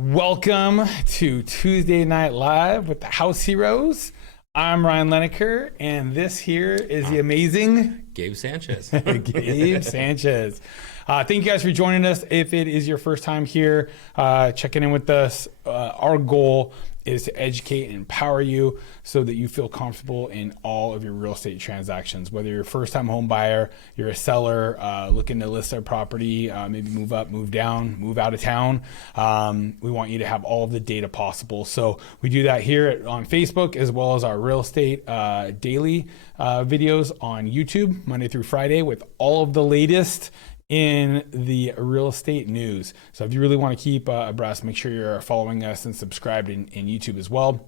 Welcome to Tuesday Night Live with the House Heroes. I'm Ryan Lineker, and this here is the amazing Gabe Sanchez. Gabe Sanchez. Thank you guys for joining us. If it is your first time here, checking in with us, our goal is to educate and empower you so that you feel comfortable in all of your real estate transactions. Whether you're a first-time home buyer, you're a seller looking to list their property, maybe move up, move down, move out of town, we want you to have all of the data possible. So we do that here on Facebook, as well as our real estate daily videos on YouTube, Monday through Friday, with all of the latest in the real estate news. So if you really want to keep abreast, make sure you're following us and subscribed in YouTube as well.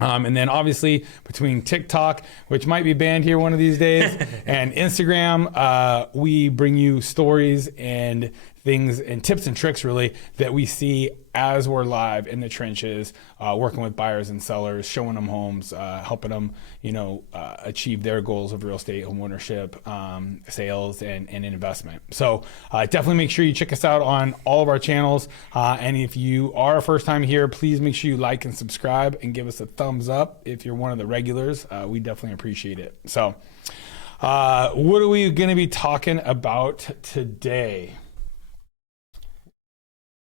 And then obviously between TikTok, which might be banned here one of these days, and Instagram, we bring you stories and things and tips and tricks really that we see as we're live in the trenches, working with buyers and sellers, showing them homes, helping them, achieve their goals of real estate, home ownership, sales, and investment. So definitely make sure you check us out on all of our channels. And if you are a first time here, please make sure you like and subscribe and give us a thumbs up if you're one of the regulars. We definitely appreciate it. So what are we going to be talking about today?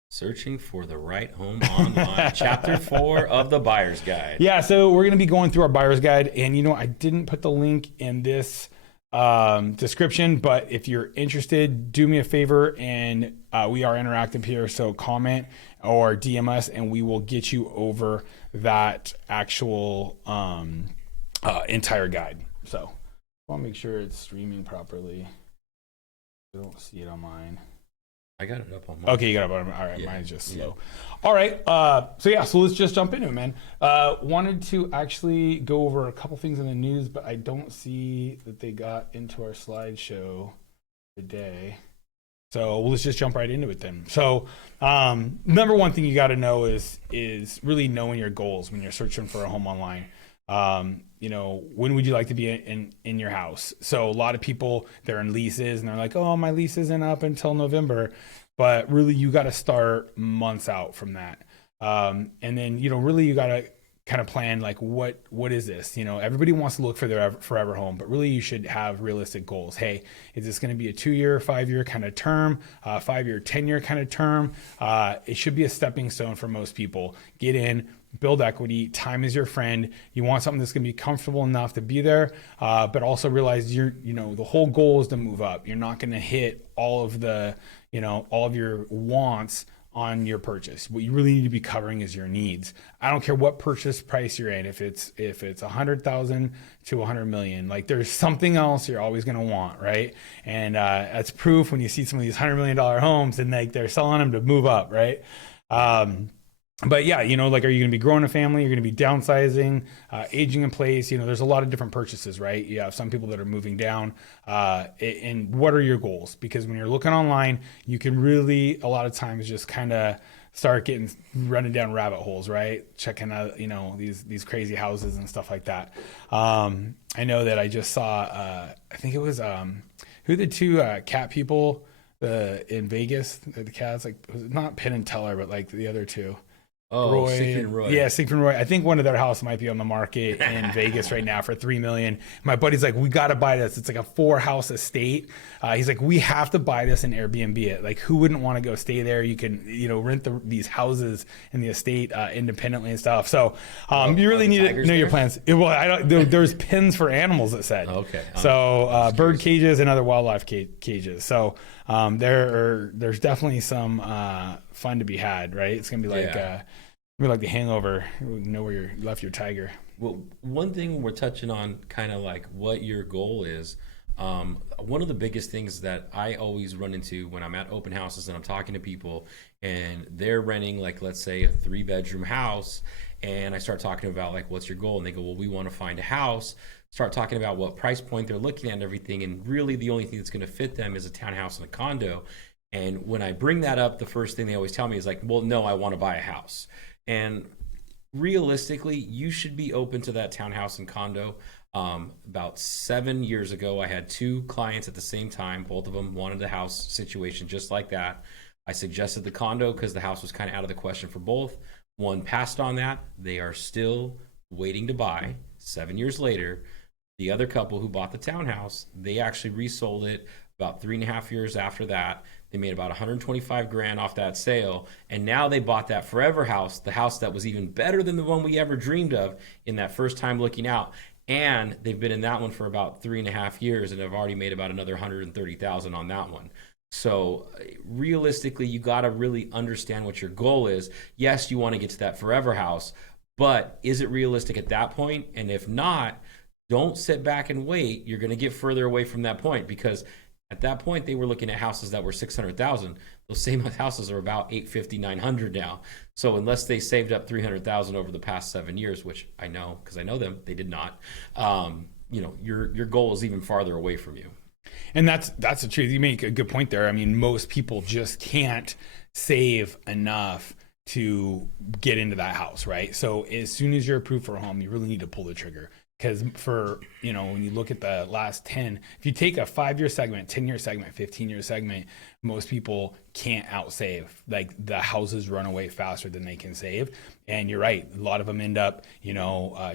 Searching for the right home online. Chapter 4 of the Buyer's Guide. Yeah, so we're going to be going through our Buyer's Guide. And, I didn't put the link in this description, but if you're interested, do me a favor, and we are interactive here. So comment or DM us, and we will get you over that actual entire guide. So I want to make sure it's streaming properly. I don't see it on mine. I got it up on mine. Okay, you got it up on mine. All right, Yeah. mine's just slow. All right, so let's just jump into it, man. Wanted to actually go over a couple things in the news, but I don't see that they got into our slideshow today. So let's just jump right into it then. So number one thing you got to know is really knowing your goals when you're searching for a home online. When would you like to be in your house? So a lot of people, they're in leases and they're like, oh, my lease isn't up until November, but really you got to start months out from that. And then, really you got to kind of plan like, what is this? Everybody wants to look for their forever home, but really you should have realistic goals. Hey, is this going to be a 2-year, 5-year kind of term, 5-year, 10-year kind of term? It should be a stepping stone for most people. Get in, build equity. Time is your friend. You want something that's going to be comfortable enough to be there, but also realize the whole goal is to move up. You're not going to hit all of all of your wants on your purchase. What you really need to be covering is your needs. I don't care what purchase price you're in. If it's 100,000 to 100 million, like there's something else you're always going to want, right? And that's proof when you see some of these $100 million homes and they're selling them to move up, right? But yeah, are you going to be growing a family? You're going to be downsizing, aging in place. There's a lot of different purchases, right? You have some people that are moving down. And what are your goals? Because when you're looking online, you can really, a lot of times, just kind of start running down rabbit holes, right? Checking out, these crazy houses and stuff like that. I know that I just saw, I think it was, who are the two cat people in Vegas? The cats, like, it was not Penn and Teller, but like the other two. Oh, Siegfried and Roy. Yeah, Siegfried and Roy. I think one of their houses might be on the market in Vegas right now for $3 million. My buddy's like, we got to buy this. It's like a 4-house estate. He's like, we have to buy this and Airbnb it. Like, who wouldn't want to go stay there? You can, rent these houses in the estate independently and stuff. So you really need to know your plans. There's pens for animals, it said. Okay. So bird cages and other wildlife cages. So there's definitely some fun to be had, right? It's gonna be like The Hangover. You know where you left your tiger. Well, one thing we're touching on, kind of like what your goal is. One of the biggest things that I always run into when I'm at open houses and I'm talking to people and they're renting, like, let's say a 3-bedroom house, and I start talking about like, what's your goal? And they go, well, we want to find a house. Start talking about what price point they're looking at and everything, and really the only thing that's going to fit them is a townhouse and a condo. And when I bring that up, the first thing they always tell me is like, well, no, I want to buy a house. And realistically, you should be open to that townhouse and condo. About 7 years ago, I had 2 clients at the same time. Both of them wanted a house situation just like that. I suggested the condo because the house was kind of out of the question for both. One passed on that. They are still waiting to buy 7 years later. The other couple who bought the townhouse, they actually resold it about 3.5 years after that. They made about 125 grand off that sale. And now they bought that forever house, the house that was even better than the one we ever dreamed of in that first time looking out. And they've been in that one for about 3.5 years and have already made about another 130,000 on that one. So realistically, you got to really understand what your goal is. Yes, you want to get to that forever house, but is it realistic at that point? And if not, don't sit back and wait. You're going to get further away from that point, because at that point they were looking at houses that were 600,000. Those same houses are about 850, 900 now. So unless they saved up 300,000 over the past 7 years, which I know because I know them, they did not. Your goal is even farther away from you. And that's the truth. You make a good point there. I mean, most people just can't save enough to get into that house, right? So as soon as you're approved for a home, you really need to pull the trigger. Because when you look at the last 10, if you take a 5-year segment, 10-year segment, 15-year segment, most people can't outsave. Like, the houses run away faster than they can save. And you're right. A lot of them end up,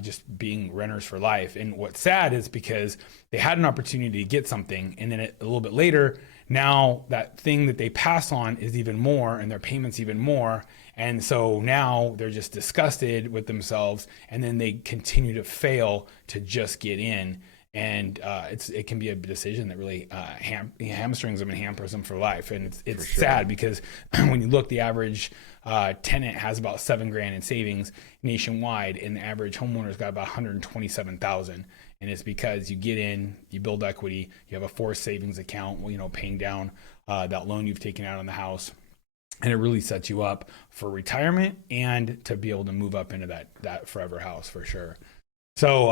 just being renters for life. And what's sad is because they had an opportunity to get something, and then a little bit later, now that thing that they pass on is even more, and their payments even more. And so now they're just disgusted with themselves, and then they continue to fail to just get in. And it can be a decision that really hamstrings them and hampers them for life. And it's sure. sad because when you look, the average tenant has about $7,000 in savings nationwide, and the average homeowner's got about 127,000. And it's because you get in, you build equity, you have a forced savings account, paying down that loan you've taken out on the house. And it really sets you up for retirement and to be able to move up into that forever house for sure. So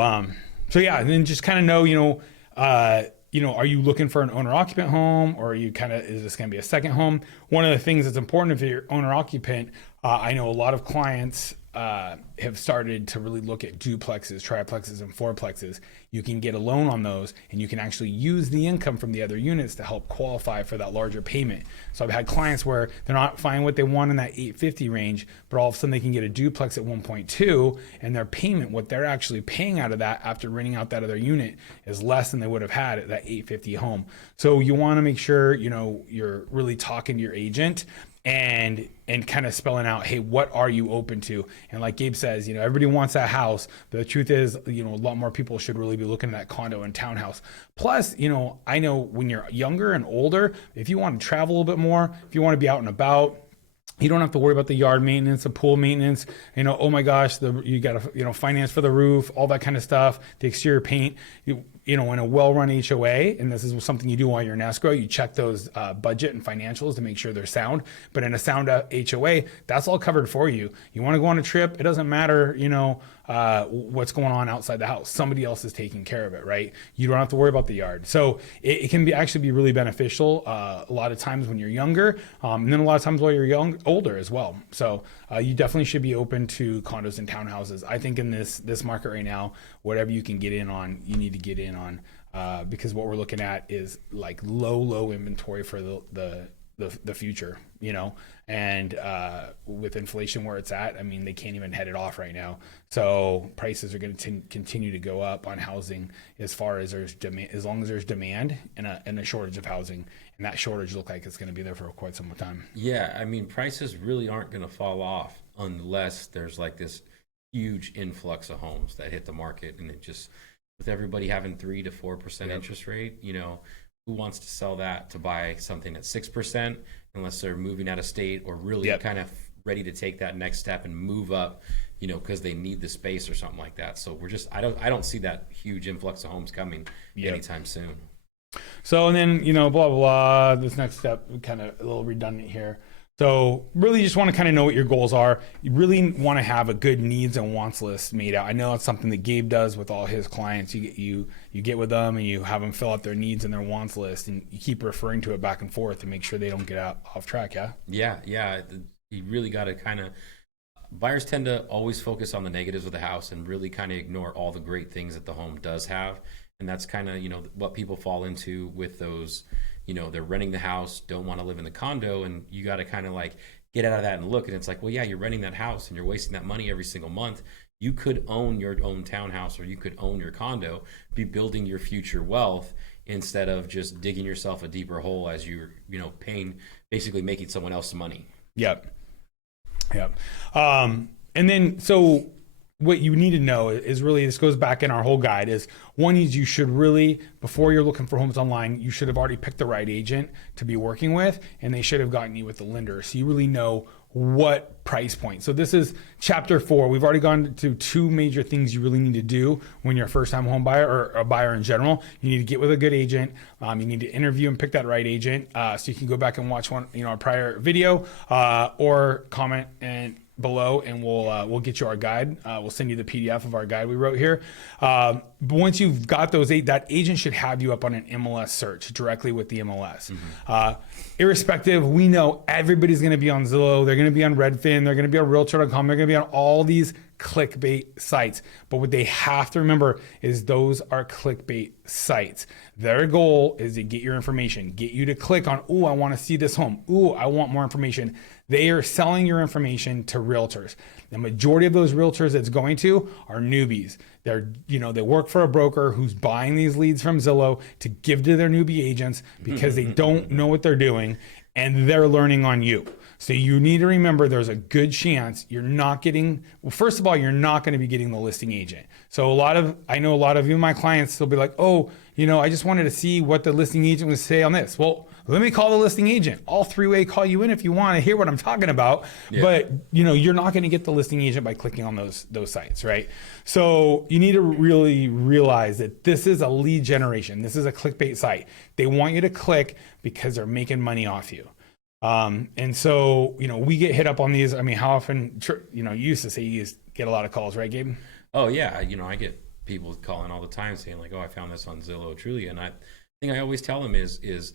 yeah, and then just kind of know, are you looking for an owner occupant home, or is this going to be a second home? One of the things that's important if you're owner occupant, I know a lot of clients have started to really look at duplexes, triplexes, and fourplexes. You can get a loan on those, and you can actually use the income from the other units to help qualify for that larger payment. So I've had clients where they're not finding what they want in that 850 range, but all of a sudden they can get a duplex at 1.2, and their payment, what they're actually paying out of that after renting out that other unit, is less than they would have had at that 850 home. So you want to make sure you're really talking to your agent and kind of spelling out, hey, what are you open to? And like Gabe says, everybody wants that house. But the truth is, a lot more people should really be looking at that condo and townhouse. Plus, I know when you're younger and older, if you want to travel a little bit more, if you want to be out and about, you don't have to worry about the yard maintenance, the pool maintenance, oh my gosh, you got to, finance for the roof, all that kind of stuff, the exterior paint. In a well-run HOA, and this is something you do while you're in escrow, you check those budget and financials to make sure they're sound. But in a sound HOA, that's all covered for you. You want to go on a trip, it doesn't matter, what's going on outside the house. Somebody else is taking care of it, right? You don't have to worry about the yard. So it can actually be really beneficial a lot of times when you're younger, and then a lot of times while you're older as well. So you definitely should be open to condos and townhouses. I think in this market right now, whatever you can get in on, you need to get in on, because what we're looking at is like low inventory for the future, and with inflation where it's at, I mean, they can't even head it off right now. So prices are going to continue to go up on housing as far as there's demand, as long as there's demand and a shortage of housing, and that shortage looks like it's going to be there for quite some time. Yeah, I mean, prices really aren't going to fall off unless there's like this huge influx of homes that hit the market, and it just, with everybody having 3 to 4% interest rate, who wants to sell that to buy something at 6% unless they're moving out of state or really kind of ready to take that next step and move up, because they need the space or something like that. So I don't see that huge influx of homes coming anytime soon. So, and then, blah, blah, blah, this next step, kind of a little redundant here. So really just want to kind of know what your goals are. You really want to have a good needs and wants list made out. I know it's something that Gabe does with all his clients. You get with them and you have them fill out their needs and their wants list, and you keep referring to it back and forth to make sure they don't get off track. Yeah. You really got to buyers tend to always focus on the negatives of the house and really kind of ignore all the great things that the home does have. And that's kind of, what people fall into with those, they're renting the house, don't want to live in the condo, and you got to kind of like get out of that and look. And it's like, well, yeah, you're renting that house and you're wasting that money every single month. You could own your own townhouse, or you could own your condo, be building your future wealth instead of just digging yourself a deeper hole as you're, paying, basically making someone else some money. Yep. And then, so what you need to know is really, this goes back in our whole guide, is one is you should really, before you're looking for homes online, you should have already picked the right agent to be working with, and they should have gotten you with the lender. So you really know what price point. So this is chapter 4. We've already gone to 2 major things you really need to do when you're a first-time home buyer, or a buyer in general. You need to get with a good agent. You need to interview and pick that right agent. So you can go back and watch one, a prior video, or comment and below, and we'll get you our guide. We'll send you the PDF of our guide we wrote here. But once you've got those, that agent should have you up on an MLS search directly with the MLS. Irrespective, we know everybody's going to be on Zillow. They're going to be on Redfin. They're going to be on Realtor.com. They're going to be on all these clickbait sites. But what they have to remember is those are clickbait sites. Their goal is to get your information, get you to click on, oh, I want to see this home. Oh, I want more information. They are selling your information to realtors. The majority of those realtors it's going to are newbies. They work for a broker who's buying these leads from Zillow to give to their newbie agents because they don't know what they're doing, and they're learning on you. So you need to remember there's a good chance you're not getting, well, first of all, you're not going to be getting the listing agent. So I know a lot of you, my clients, they'll be like, oh, I just wanted to see what the listing agent would say on this. Well, let me call the listing agent. I'll 3-way call you in if you want to hear what I'm talking about. Yeah. But you're not going to get the listing agent by clicking on those sites, right? So you need to really realize that this is a lead generation. This is a clickbait site. They want you to click because they're making money off you. And so, we get hit up on these. I mean, how often, you used to say you get a lot of calls, right, Gabe? Oh yeah. I get people calling all the time saying like, oh, I found this on Zillow Truly. And I think I always tell them is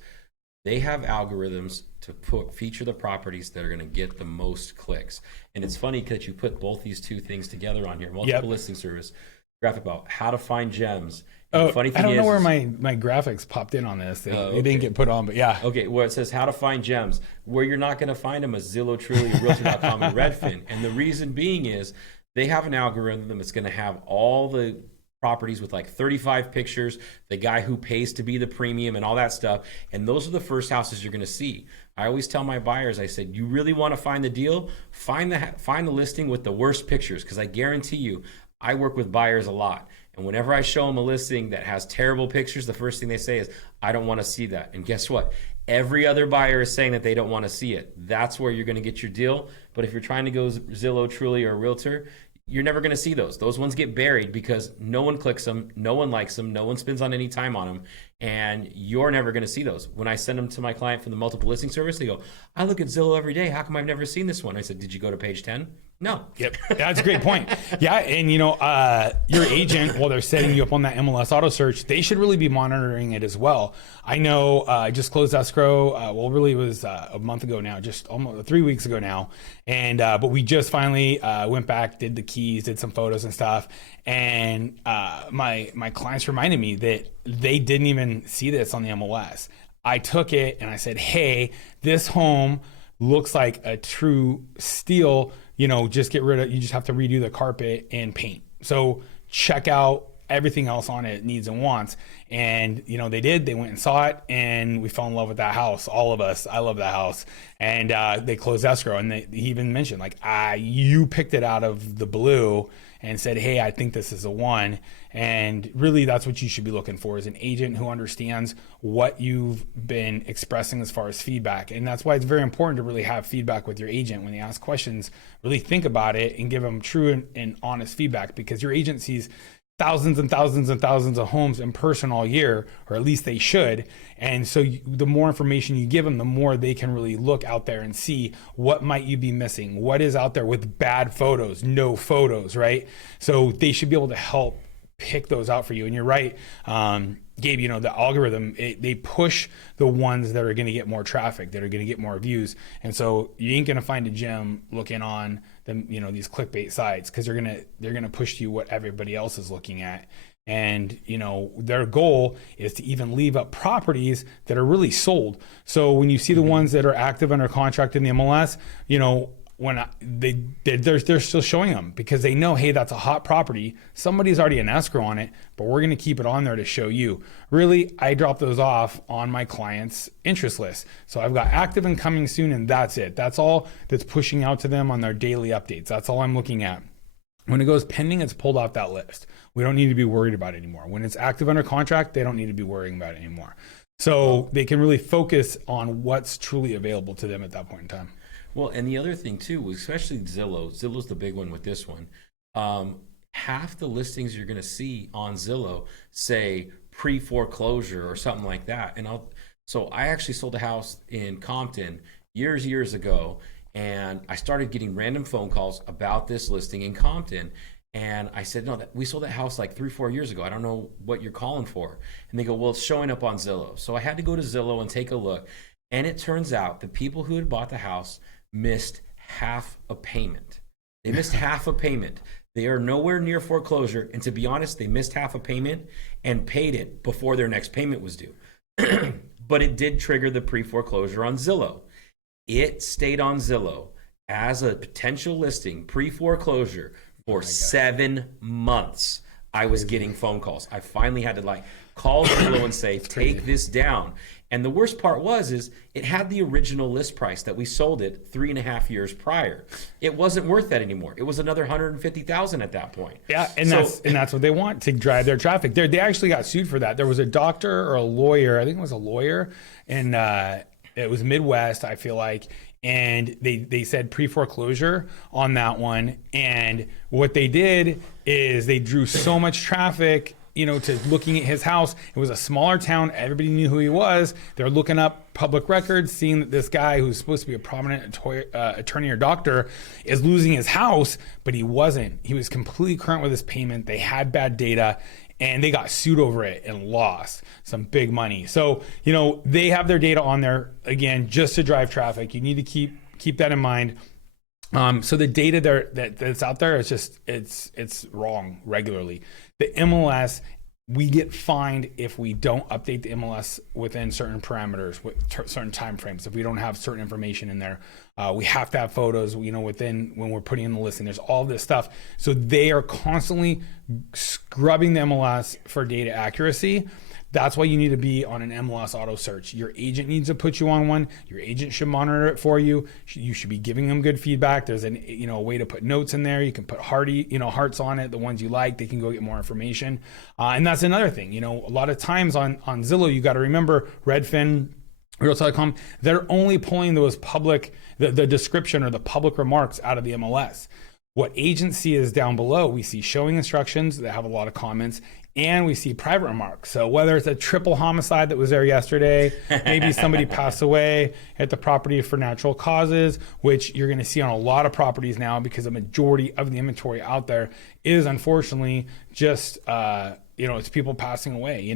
they have algorithms to feature the properties that are going to get the most clicks. And it's funny because you put both these 2 things together on here, multiple listing service, graphic about how to find gems. Oh, funny thing I don't know where my graphics popped in on this. They didn't get put on, but yeah. Okay, where it says how to find gems, where you're not going to find them is Zillow, Truly, Realtor.com, and Redfin. And the reason being is they have an algorithm that's going to have all the properties with like 35 pictures, the guy who pays to be the premium and all that stuff. And those are the first houses you're going to see. I always tell my buyers, I said, you really want to find the deal? Find the listing with the worst pictures, because I guarantee you, I work with buyers a lot. And whenever I show them a listing that has terrible pictures, the first thing they say is, I don't want to see that. And guess what? Every other buyer is saying that they don't want to see it. That's where you're going to get your deal. But if you're trying to go Zillow, Truly, or Realtor, you're never going to see those. Those ones get buried because no one clicks them, no one likes them, no one spends on any time on them, and you're never going to see those. When I send them to my client from the multiple listing service, they go, I look at Zillow every day. How come I've never seen this one? I said, did you go to page 10? No. Yep. That's a great point. Yeah. And your agent, while they're setting you up on that MLS auto search, they should really be monitoring it as well. I know I just closed escrow. Really it was a month ago now, just almost 3 weeks ago now. And, but we just finally went back, did the keys, did some photos and stuff. And my clients reminded me that they didn't even see this on the MLS. I took it and I said, hey, this home looks like a true steal. Just get rid of, you just have to redo the carpet and paint. So check out everything else on it, needs and wants. And, they did, they went and saw it, and we fell in love with that house. All of us, I love that house. And they closed escrow, and he even mentioned like, you picked it out of the blue and said, hey, I think this is the one. And really that's what you should be looking for, is an agent who understands what you've been expressing as far as feedback. And that's why it's very important to really have feedback with your agent. When they ask questions, really think about it and give them true and honest feedback, because your agent sees thousands and thousands and thousands of homes in person all year, or at least they should. And so the more information you give them, the more they can really look out there and see what might you be missing, what is out there with bad photos, no photos, right? So they should be able to help pick those out for you. And you're right, Gabe, the algorithm, they push the ones that are going to get more traffic, that are going to get more views. And so you ain't going to find a gem looking on them, these clickbait sites, because they're going to push to you what everybody else is looking at. And, their goal is to even leave up properties that are really sold. So when you see the ones that are active under contract in the MLS, they're still showing them because they know, hey, that's a hot property. Somebody's already an escrow on it, but we're going to keep it on there to show you. Really, I drop those off on my client's interest list. So I've got active and coming soon, and that's it. That's all that's pushing out to them on their daily updates. That's all I'm looking at. When it goes pending, it's pulled off that list. We don't need to be worried about it anymore. When it's active under contract, they don't need to be worrying about it anymore. So they can really focus on what's truly available to them at that point in time. Well, and the other thing too, especially Zillow's the big one with this one. Half the listings you're going to see on Zillow say pre-foreclosure or something like that. And so I actually sold a house in Compton years ago, and I started getting random phone calls about this listing in Compton. And I said, no, we sold that house like 3-4 years ago. I don't know what you're calling for. And they go, well, it's showing up on Zillow. So I had to go to Zillow and take a look. And it turns out the people who had bought the house missed half a payment. They missed half a payment. They are nowhere near foreclosure. And to be honest, they missed half a payment and paid it before their next payment was due. But it did trigger the pre-foreclosure on Zillow. It stayed on Zillow as a potential listing pre-foreclosure for 7 months. I was getting phone calls. I finally had to call Zillow and say, take this down. And the worst part is it had the original list price that we sold it 3.5 years prior. It wasn't worth that anymore. It was another $150,000 at that point. Yeah, and that's what they want to drive their traffic. They actually got sued for that. There was a doctor or a lawyer, I think it was a lawyer, and it was Midwest, I feel like, and they said pre-foreclosure on that one. And what they did is they drew so much traffic, to looking at his house. It was a smaller town. Everybody knew who he was. They're looking up public records, seeing that this guy who's supposed to be a prominent attorney or doctor is losing his house, but he wasn't. He was completely current with his payment. They had bad data, and they got sued over it and lost some big money. So, they have their data on there, again, just to drive traffic. You need to keep that in mind. So the data that's out there is just, it's wrong regularly. The MLS, we get fined if we don't update the MLS within certain parameters, with certain time frames. If we don't have certain information in there, we have to have photos, within when we're putting in the listing. There's all this stuff. So they are constantly scrubbing the MLS for data accuracy. That's why you need to be on an MLS auto search. Your agent needs to put you on one. Your agent should monitor it for you. You should be giving them good feedback. There's a way to put notes in there. You can put hearts on it, the ones you like. They can go get more information. And that's another thing. A lot of times on Zillow, you got to remember Redfin, Realtor.com, they're only pulling those public, the description or the public remarks out of the MLS. What agency is down below, we see showing instructions that have a lot of comments, and we see private remarks. So whether it's a triple homicide that was there yesterday, maybe somebody passed away at the property for natural causes, which you're going to see on a lot of properties now because the majority of the inventory out there is unfortunately just, it's people passing away.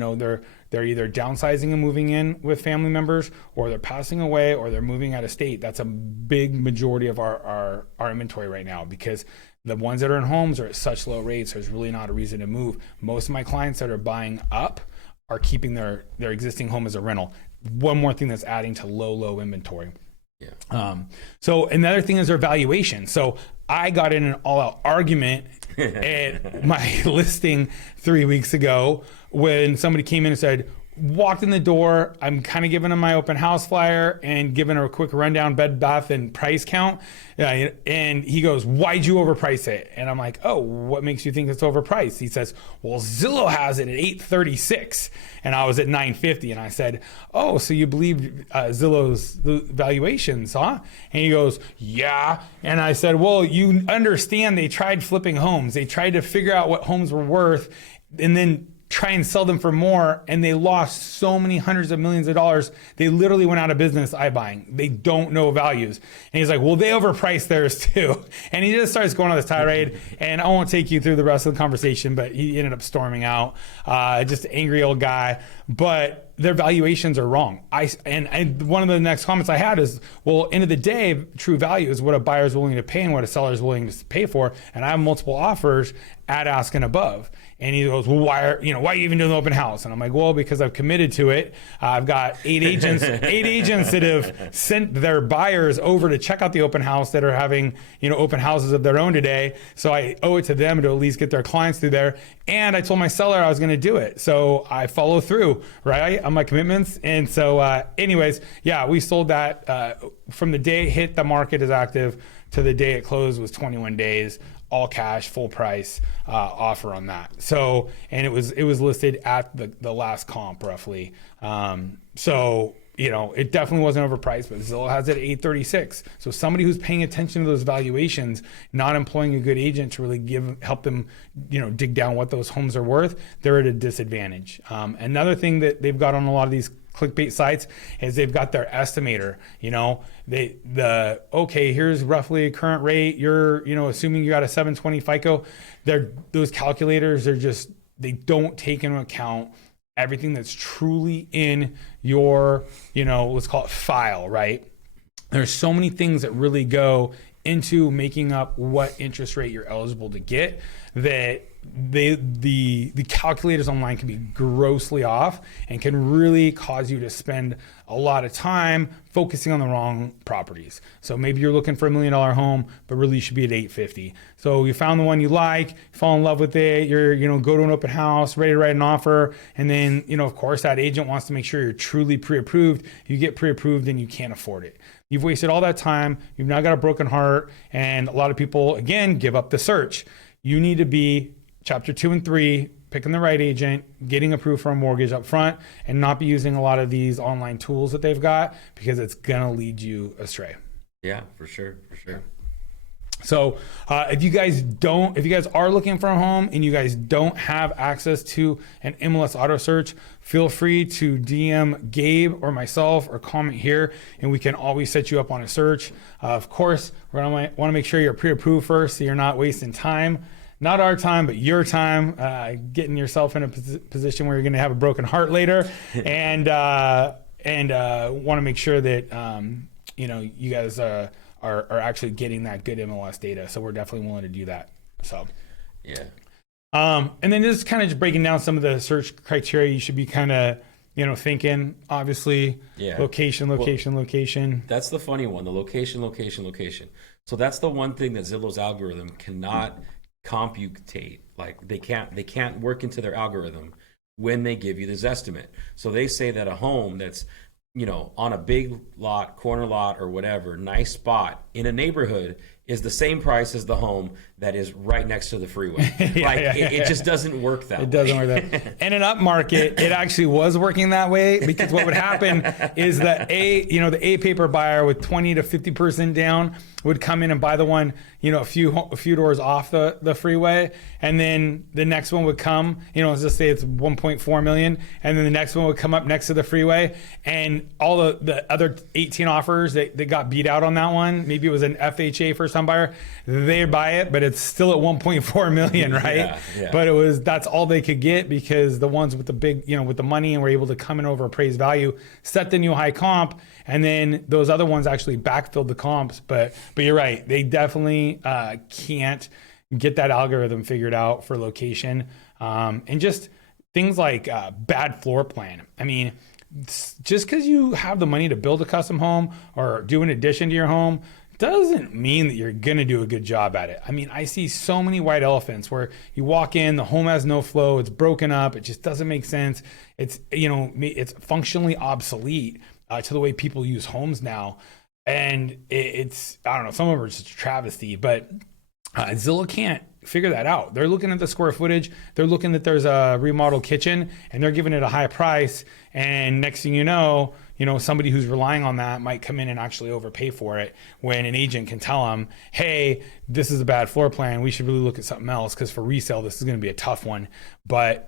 They're either downsizing and moving in with family members, or they're passing away, or they're moving out of state. That's a big majority of our inventory right now, because the ones that are in homes are at such low rates, there's really not a reason to move. Most of my clients that are buying up are keeping their existing home as a rental. One more thing that's adding to low inventory. Yeah. So another thing is their valuation. So I got in an all-out argument at my listing 3 weeks ago when somebody came in and said, walked in the door, I'm kind of giving them my open house flyer and giving her a quick rundown, Bed Bath and price count. And he goes, why'd you overprice it? And I'm like, oh, what makes you think it's overpriced? He says, well, Zillow has it at $836 and I was at $950. And I said, oh, so you believe Zillow's valuations, huh? And he goes, yeah. And I said, well, you understand they tried flipping homes. They tried to figure out what homes were worth and then try and sell them for more, and they lost so many hundreds of millions of dollars. They literally went out of business iBuying. They don't know values. And he's like, well, they overpriced theirs too. And he just starts going on this tirade, and I won't take you through the rest of the conversation, but he ended up storming out. Just an angry old guy. But their valuations are wrong. And one of the next comments I had is, well, end of the day, true value is what a buyer is willing to pay and what a seller is willing to pay for. And I have multiple offers at ask and above. And he goes, well, why are you even doing the open house? And I'm like, well, because I've committed to it. I've got eight agents that have sent their buyers over to check out the open house that are having, open houses of their own today. So I owe it to them to at least get their clients through there. And I told my seller I was going to do it. So I follow through, right, on my commitments. And so anyways, yeah, we sold that from the day it hit the market as active to the day it closed was 21 days. All cash, full price offer on that. So, and it was listed at the last comp roughly. So, it definitely wasn't overpriced, but Zillow has it at 836. So somebody who's paying attention to those valuations, not employing a good agent to really help them, dig down what those homes are worth, they're at a disadvantage. Another thing that they've got on a lot of these clickbait sites is they've got their estimator. Here's roughly a current rate. You're, assuming you got a 720 FICO. Those calculators they don't take into account everything that's truly in your, let's call it file, right? There's so many things that really go into making up what interest rate you're eligible to get that the calculators online can be grossly off and can really cause you to spend a lot of time focusing on the wrong properties. So maybe you're looking for $1 million home, but really you should be at 850. So you found the one you like, fall in love with it, you're, go to an open house, ready to write an offer. And then, of course that agent wants to make sure you're truly pre-approved. You get pre-approved and you can't afford it. You've wasted all that time. You've now got a broken heart. And a lot of people, again, give up the search. You need to be chapter 2 and 3, picking the right agent, getting approved for a mortgage up front, and not be using a lot of these online tools that they've got, because it's going to lead you astray. Yeah, for sure. So if you guys are looking for a home and you guys don't have access to an MLS auto search, feel free to DM Gabe or myself or comment here, and we can always set you up on a search. Of course, we're going to want to make sure you're pre-approved first, so you're not wasting time. Not our time, but your time, getting yourself in a position where you're going to have a broken heart later, and want to make sure that you guys are actually getting that good MLS data. So we're definitely willing to do that. So yeah. And then just kind of breaking down some of the search criteria you should be kind of thinking. Obviously, location. That's the funny one. The location. So that's the one thing that Zillow's algorithm cannot computate. Like they can't work into their algorithm when they give you this estimate. So they say that a home that's on a big lot, corner lot or whatever, nice spot in a neighborhood is the same price as the home that is right next to the freeway. It just doesn't work that way. It doesn't work that way. In an up market, it actually was working that way, because what would happen is that the A paper buyer with 20 to 50% down would come in and buy the one, a few doors off the freeway. And then the next one would come, let's just say it's 1.4 million. And then the next one would come up next to the freeway, and all the other 18 offers that got beat out on that one, maybe it was an FHA first time buyer, they buy it, but it's still at 1.4 million, right? Yeah. But that's all they could get, because the ones with the big, with the money and were able to come in over appraised value, set the new high comp, and then those other ones actually backfilled the comps. But you're right, they definitely can't get that algorithm figured out for location, and just things like bad floor plan. I mean, just because you have the money to build a custom home or do an addition to your home doesn't mean that you're going to do a good job at it. I mean, I see so many white elephants where you walk in, the home has no flow, it's broken up, it just doesn't make sense. It's, it's functionally obsolete to the way people use homes now. And it's, I don't know, some of them are just a travesty, but Zillow can't figure that out. They're looking at the square footage, they're looking that there's a remodeled kitchen, and they're giving it a high price. And next thing you know, somebody who's relying on that might come in and actually overpay for it, when an agent can tell them, hey, this is a bad floor plan, we should really look at something else, because for resale, this is going to be a tough one. But,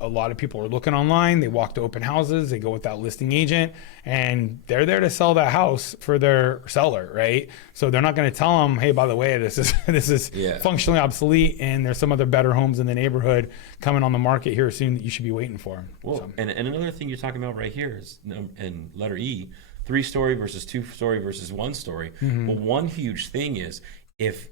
a lot of people are looking online, they walk to open houses, they go with that listing agent, and they're there to sell that house for their seller, right? So they're not going to tell them, hey, by the way, this is functionally obsolete, and there's some other better homes in the neighborhood coming on the market here soon that you should be waiting for. Well, so. And another thing you're talking about right here is in letter E, 3-story versus 2-story versus 1-story. Mm-hmm. Well, one huge thing is if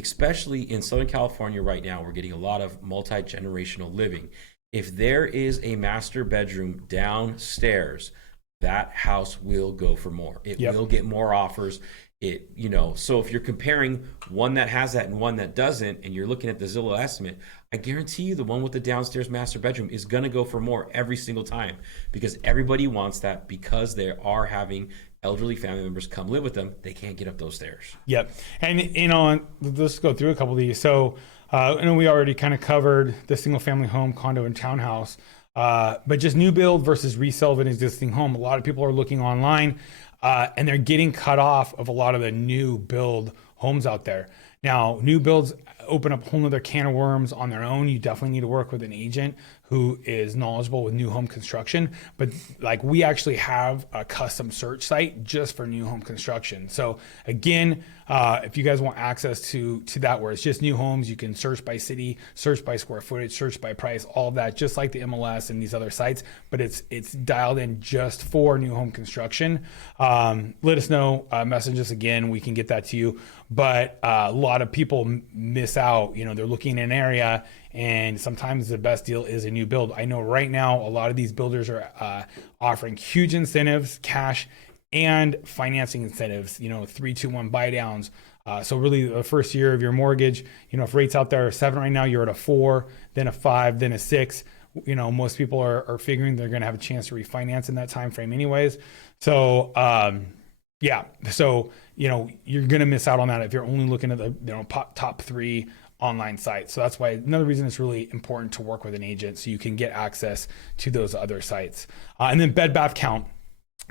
especially in Southern California right now, we're getting a lot of multi-generational living. If there is a master bedroom downstairs, that house will go for more. It will get more offers. So if you're comparing one that has that and one that doesn't, and you're looking at the Zillow estimate, I guarantee you the one with the downstairs master bedroom is going to go for more every single time, because everybody wants that, because they are having elderly family members come live with them. They can't get up those stairs. Yep. And, let's go through a couple of these. So, we already kind of covered the single family home, condo, and townhouse. But just new build versus resale of an existing home. A lot of people are looking online, and they're getting cut off of a lot of the new build homes out there. Now, new builds open up a whole other can of worms on their own. You definitely need to work with an agent who is knowledgeable with new home construction. But like, we actually have a custom search site just for new home construction. So again, if you guys want access to that, where it's just new homes, you can search by city, search by square footage, search by price, all of that, just like the MLS and these other sites. But it's dialed in just for new home construction. Let us know, message us again, we can get that to you. But a lot of people miss out. They're looking in an area, and sometimes the best deal is a new build. I know right now a lot of these builders are offering huge incentives, cash and financing incentives, 3-2-1 buy downs. So really the first year of your mortgage, if rates out there are 7 right now, you're at a 4, then a 5, then a 6. Most people are figuring they're going to have a chance to refinance in that time frame anyways. So you're going to miss out on that if you're only looking at the top 3 online sites. So that's why another reason it's really important to work with an agent, so you can get access to those other sites. And then bed bath count.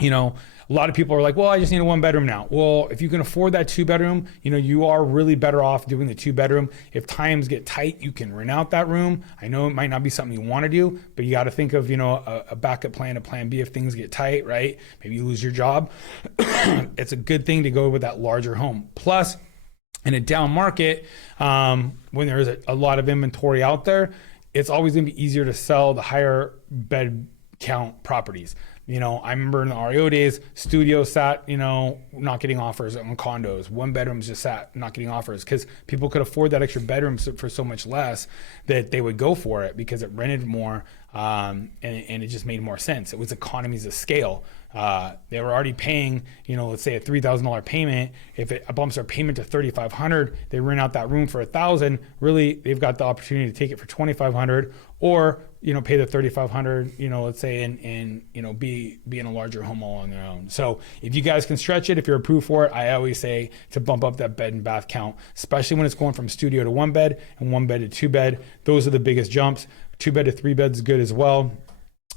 A lot of people are like, well, I just need a 1-bedroom now. Well, if you can afford that 2-bedroom, you are really better off doing the 2-bedroom. If times get tight, you can rent out that room. I know it might not be something you want to do, but you got to think of, a backup plan, a plan B if things get tight, right? Maybe you lose your job. It's a good thing to go with that larger home. Plus, in a down market, when there's a lot of inventory out there, it's always going to be easier to sell the higher bed count properties. I remember in the REO days, studios sat, not getting offers on condos. 1-bedrooms just sat not getting offers because people could afford that extra bedroom for so much less that they would go for it because it rented more, and it just made more sense. It was economies of scale. They were already paying, let's say a $3,000 payment. If it bumps their payment to $3,500, they rent out that room for $1,000. Really, they've got the opportunity to take it for $2,500, or pay the $3,500, let's say, and be in a larger home all on their own. So if you guys can stretch it, if you're approved for it, I always say to bump up that bed and bath count, especially when it's going from studio to 1-bed and 1-bed to 2-bed. Those are the biggest jumps. 2-bed to 3-bed is good as well.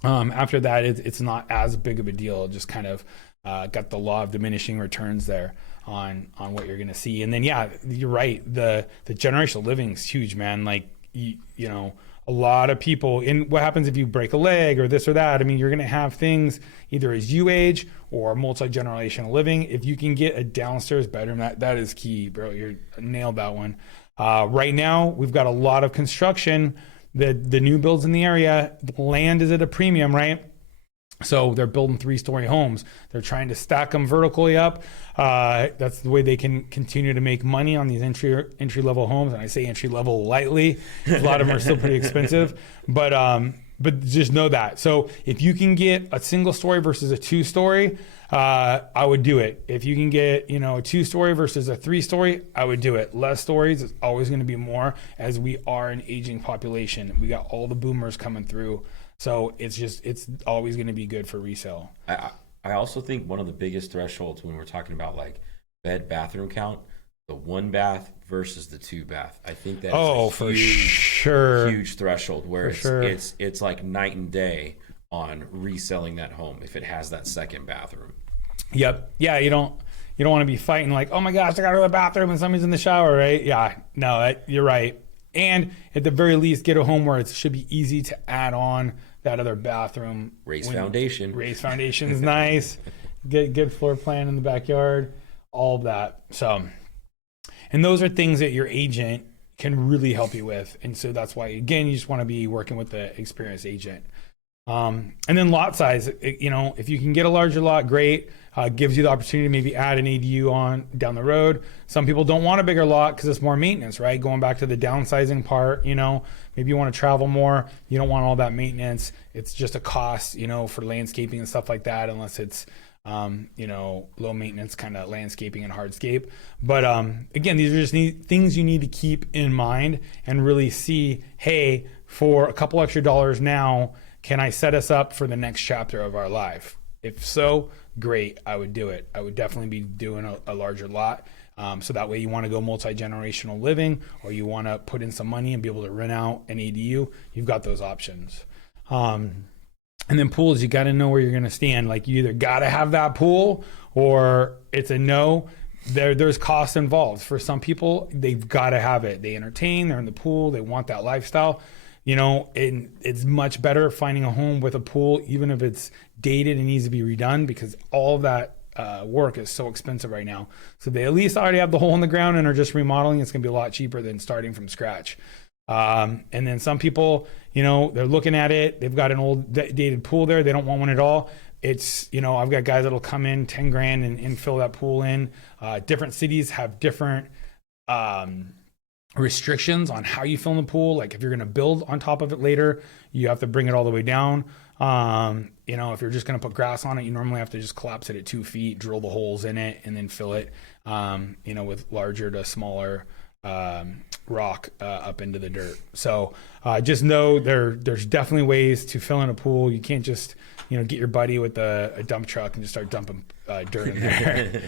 After that, it's not as big of a deal. Just kind of got the law of diminishing returns there on what you're going to see. And then, yeah, you're right. The generational living is huge, man. Like, a lot of people, and what happens if you break a leg or this or that? I mean, you're going to have things either as you age or multi-generational living. If you can get a downstairs bedroom, that is key, bro. You're nailed that one. Right now, we've got a lot of construction. The new builds in the area, land is at a premium, right? So they're building 3-story homes. They're trying to stack them vertically up. That's the way they can continue to make money on these entry level homes. And I say entry level lightly. A lot of them are still pretty expensive, but just know that. So if you can get a single story versus a 2-story, I would do it. If you can get, a 2-story versus a 3-story, I would do it. Less stories is always going to be more, as we are an aging population. We got all the boomers coming through. So it's always going to be good for resale. I also think one of the biggest thresholds when we're talking about like bed bathroom count, the 1-bath versus the 2-bath. I think that is huge threshold where it's like night and day on reselling that home if it has that 2nd bathroom. Yep. Yeah, you don't want to be fighting like, oh my gosh, I got to go to the bathroom and somebody's in the shower, right? Yeah, no, you're right. And at the very least, get a home where it should be easy to add on that other bathroom. Raised foundation is nice. Get good floor plan in the backyard, all of that. So, and those are things that your agent can really help you with. And so that's why, again, you just want to be working with the experienced agent. And then lot size, if you can get a larger lot, great. gives you the opportunity to maybe add an ADU on down the road. Some people don't want a bigger lot because it's more maintenance, right? Going back to the downsizing part, maybe you want to travel more. You don't want all that maintenance. It's just a cost, for landscaping and stuff like that, unless it's, low maintenance kind of landscaping and hardscape. But again, these are just things you need to keep in mind and really see, hey, for a couple extra dollars now, can I set us up for the next chapter of our life? If so, great, I would do it. I would definitely be doing a larger lot. So that way you want to go multi-generational living, or you want to put in some money and be able to rent out an ADU, you've got those options. And then pools, you got to know where you're going to stand. Like, you either got to have that pool or it's a no. There's costs involved. For some people, they've got to have it. They entertain, they're in the pool, they want that lifestyle. And it's much better finding a home with a pool, even if it's dated and needs to be redone, because all of that work is so expensive right now. So they at least already have the hole in the ground and are just remodeling. It's going to be a lot cheaper than starting from scratch. And then some people, they're looking at it. They've got an old dated pool there. They don't want one at all. It's, I've got guys that'll come in 10 grand and fill that pool in. Different cities have different restrictions on how you fill in the pool. Like, if you're going to build on top of it later, you have to bring it all the way down. If you're just going to put grass on it, you normally have to just collapse it at 2 feet, drill the holes in it, and then fill it, with larger to smaller rock up into the dirt. So just know there's definitely ways to fill in a pool. You can't just get your buddy with a dump truck and just start dumping dirt in there.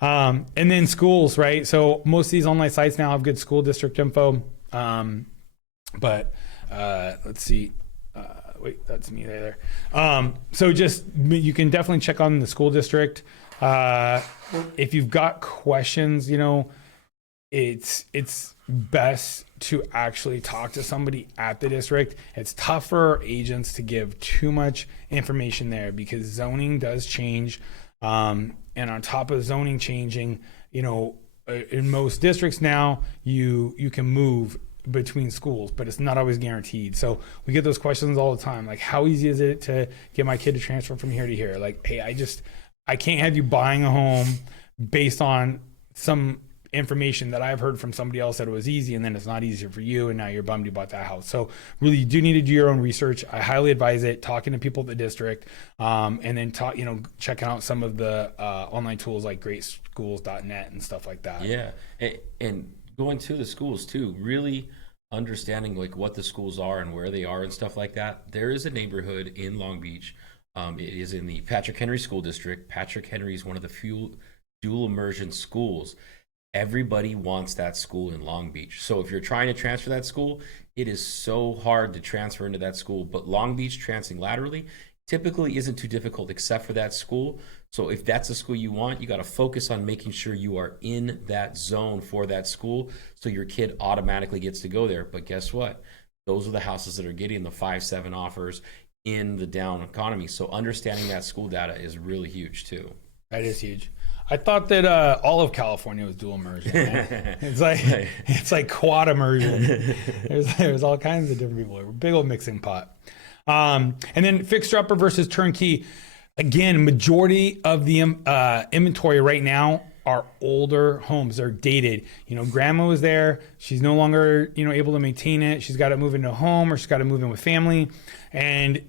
And then schools, right? So most of these online sites now have good school district info. But let's see. Wait, that's me there. So just, you can definitely check on the school district. If you've got questions, it's best to actually talk to somebody at the district. It's tough for agents to give too much information there because zoning does change. And on top of zoning changing, in most districts now, you can move between schools, but it's not always guaranteed. So we get those questions all the time. Like, how easy is it to get my kid to transfer from here to here? Like, hey, I can't have you buying a home based on some information that I've heard from somebody else that it was easy, and then it's not easier for you, and now you're bummed you bought that house. So really, you do need to do your own research. I highly advise it, talking to people at the district, and then checking out some of the online tools like greatschools.net and stuff like that. Yeah, and going to the schools too, really understanding like what the schools are and where they are and stuff like that. There is a neighborhood in Long Beach. It is in the Patrick Henry School District. Patrick Henry is one of the few dual immersion schools. Everybody wants that school in Long Beach. So if you're trying to transfer that school, it is so hard to transfer into that school. But Long Beach transferring laterally typically isn't too difficult except for that school. So if that's the school you want, you got to focus on making sure you are in that zone for that school so your kid automatically gets to go there. But guess what? Those are the houses that are getting the 5-7 offers in the down economy. So understanding that school data is really huge too. That is huge. I thought that all of California was dual immersion. It's like quad immersion. There's all kinds of different people. Big old mixing pot. And then fixer upper versus turnkey. Again, majority of the inventory right now are older homes. They're dated. Grandma was there. She's no longer able to maintain it. She's got to move into a home, or she's got to move in with family. And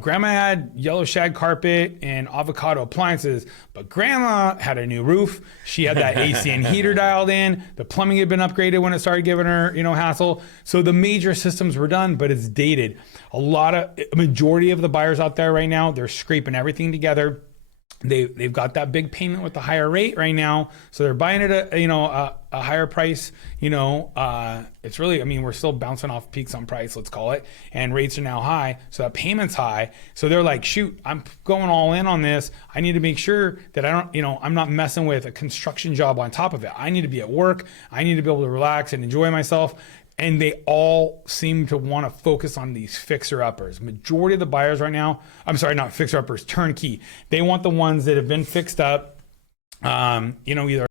grandma had yellow shag carpet and avocado appliances, but grandma had a new roof. She had that AC and heater dialed in. The plumbing had been upgraded when it started giving her, hassle. So the major systems were done, but it's dated. A majority of the buyers out there right now, they're scraping everything together. They've got that big payment with the higher rate right now, so they're buying it at a higher price. It's really, we're still bouncing off peaks on price, let's call it, and rates are now high, so that payment's high. So they're like, shoot, I'm going all in on this. I need to make sure that I'm not messing with a construction job on top of it. I need to be at work. I need to be able to relax and enjoy myself. And they all seem to want to focus on these fixer-uppers. Majority of the buyers right now, I'm sorry, not fixer-uppers, turnkey. They want the ones that have been fixed up, either